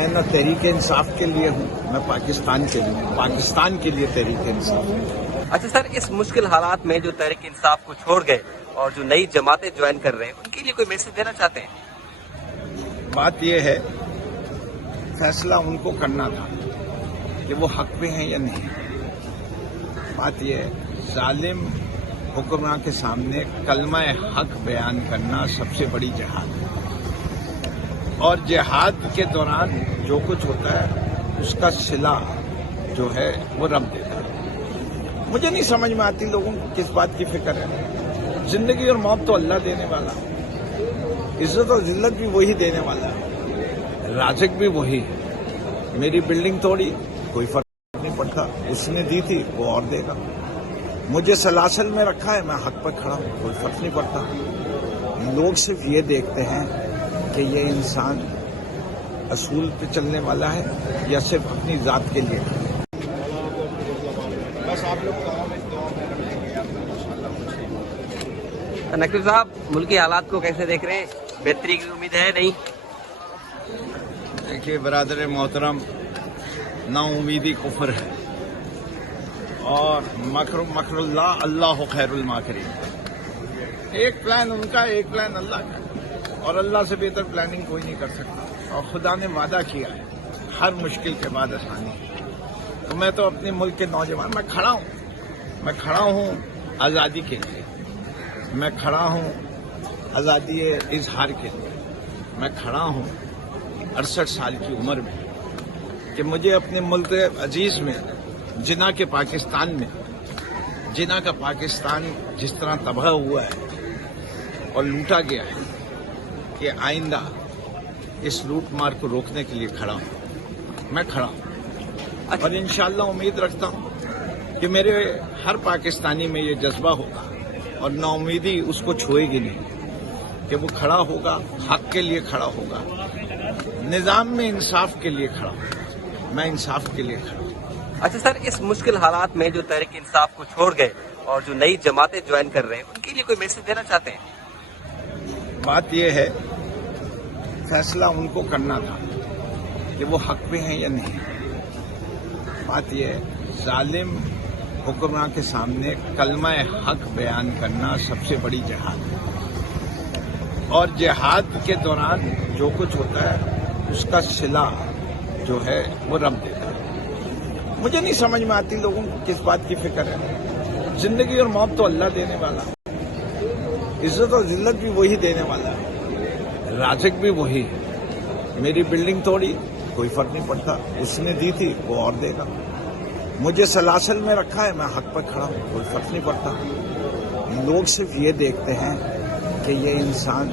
میں نہ تحریک انصاف کے لیے ہوں، میں پاکستان کے لیے تحریک انصاف ہوں۔ اچھا سر، اس مشکل حالات میں جو تحریک انصاف کو چھوڑ گئے اور جو نئی جماعتیں جوائن کر رہے ہیں، ان کے لیے کوئی میسج دینا چاہتے ہیں؟ بات یہ ہے، فیصلہ ان کو کرنا تھا کہ وہ حق پہ ہیں یا نہیں۔ بات یہ ہے، ظالم حکمراں کے سامنے کلمہ حق بیان کرنا سب سے بڑی جہاد ہے، اور جہاد کے دوران جو کچھ ہوتا ہے اس کا صلہ جو ہے وہ رب دیتا ہے۔ مجھے نہیں سمجھ میں آتی لوگوں کو کس بات کی فکر ہے۔ زندگی اور موت تو اللہ دینے والا ہے، عزت اور ذلت بھی وہی دینے والا ہے، رازق بھی وہی ہے۔ میری بلڈنگ توڑی، کوئی فرق نہیں پڑتا، اس نے دی تھی وہ اور دے گا۔ مجھے سلاسل میں رکھا ہے، میں حق پر کھڑا ہوں، کوئی فرق نہیں پڑتا۔ لوگ صرف یہ دیکھتے ہیں کہ یہ انسان اصول پہ چلنے والا ہے یا صرف اپنی ذات کے لیے۔ بس آپ لوگ نقوی صاحب، ملکی حالات کو کیسے دیکھ رہے ہیں؟ بہتری کی امید ہے نہیں؟ دیکھیے برادر محترم، نا امیدی کفر ہے، اور مکر اللہ، اللہ خیر الماکرین۔ ایک پلان ان کا، ایک پلان اللہ کا، اور اللہ سے بہتر پلاننگ کوئی نہیں کر سکتا۔ اور خدا نے وعدہ کیا ہے ہر مشکل کے بعد آسانی۔ تو میں تو اپنے ملک کے نوجوان، میں کھڑا ہوں آزادی کے لیے، میں کھڑا ہوں آزادی اظہار کے لیے، میں کھڑا ہوں 68 سال کی عمر میں کہ مجھے اپنے ملک عزیز میں، جناح کے پاکستان میں، جناح کا پاکستان جس طرح تباہ ہوا ہے اور لوٹا گیا ہے، کہ آئندہ اس لوٹ مار کو روکنے کے لیے کھڑا ہوں، میں کھڑا ہوں، اور انشاءاللہ امید رکھتا ہوں کہ میرے ہر پاکستانی میں یہ جذبہ ہوگا، اور نا امیدی اس کو چھوئے گی نہیں، کہ وہ کھڑا ہوگا، حق کے لیے کھڑا ہوگا، نظام میں انصاف کے لیے کھڑا ہوگا، میں انصاف کے لیے کھڑا ہوں۔ اچھا سر، اس مشکل حالات میں جو تحریک انصاف کو چھوڑ گئے اور جو نئی جماعتیں جوائن کر رہے ہیں، ان کے لیے کوئی میسج دینا چاہتے ہیں؟ بات یہ ہے، فیصلہ ان کو کرنا تھا کہ وہ حق پہ ہیں یا نہیں۔ بات یہ ہے، ظالم حکمراں کے سامنے کلمہ حق بیان کرنا سب سے بڑی جہاد ہے، اور جہاد کے دوران جو کچھ ہوتا ہے اس کا صلہ جو ہے وہ رب دیتا ہے۔ مجھے نہیں سمجھ میں آتی لوگوں کو کس بات کی فکر ہے۔ زندگی اور موت تو اللہ دینے والا ہے، عزت اور ذلت بھی وہی دینے والا ہے، رازق بھی وہی ہے۔ میری بلڈنگ توڑی، کوئی فرق نہیں پڑتا، اس نے دی تھی وہ اور دے گا۔ مجھے سلاسل میں رکھا ہے، میں حق پر کھڑا ہوں، کوئی فرق نہیں پڑتا۔ لوگ صرف یہ دیکھتے ہیں کہ یہ انسان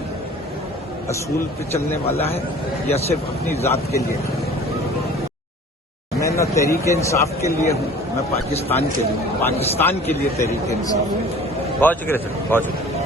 اصول پہ چلنے والا ہے یا صرف اپنی ذات کے لیے۔ میں نہ تحریک انصاف کے لیے ہوں، میں پاکستان کے لیے تحریک انصاف ہوں۔ بہت شکریہ سر، بہت شکریہ۔